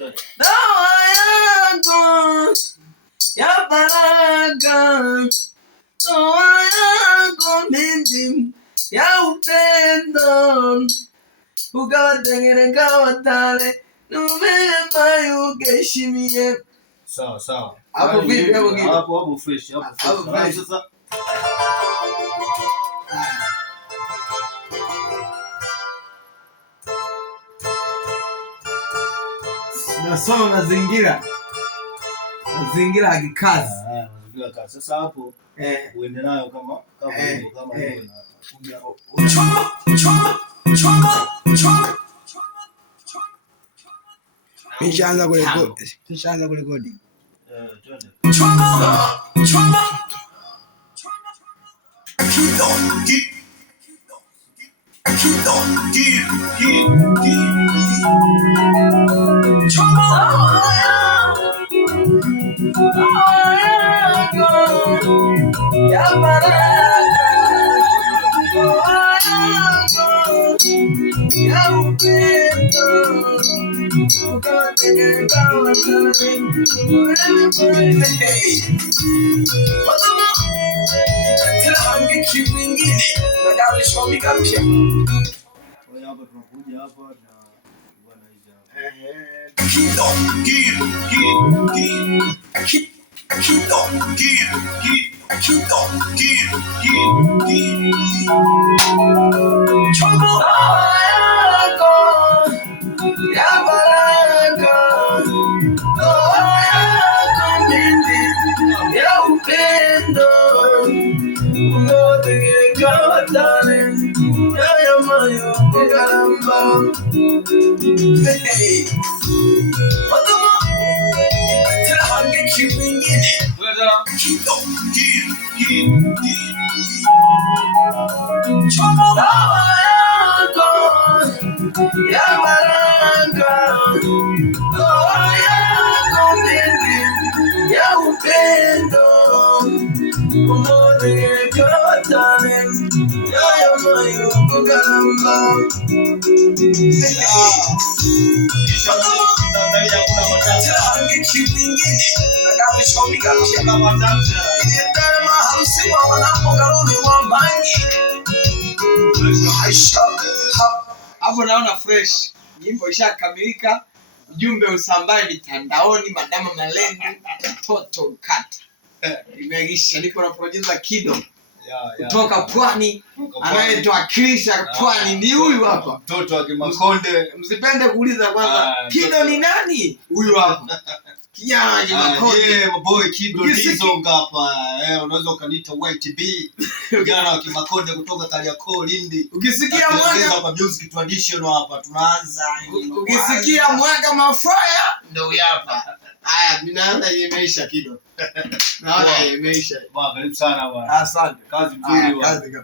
Dawa yako ya baraka, dawa yako mindi ya upendo, ukawatengeneka watale numema yukeshimie. Sawa. Hapo vipi hapo kitu? Hapo fresh. Sasa nasoma mazingira ya kikazi. Mazingira kazi. Sasa hapo uende nayo kama Nishaanza kurekodi. Hapo naona fresh. Nyimbo ishakamilika. Ujumbe usambae mitandaoni. Madama Malengo Toto Kata imeisha. Niko na producer Kido kutoka Pwani, anayetuwakilisha Pwani ni huyu hapa, mtoto wa Kimakonde. Msipende kuuliza kwanza Kido ni nani? Huyu hapa kijana Kimakonde, boy Kido ndizo hapa. Unaweza ukaniita White B, kijana wa Kimakonde kutoka Kariakoo Lindi. Ukisikia mwaga hapa music traditional hapa tunaanza. Ukisikia mwaga mafaya ndio huyu hapa. Haya, ninaanza imeisha Kido. Naona imeisha. Karibu sana bwana. Asante. Kazi nzuri bwana. Kazi.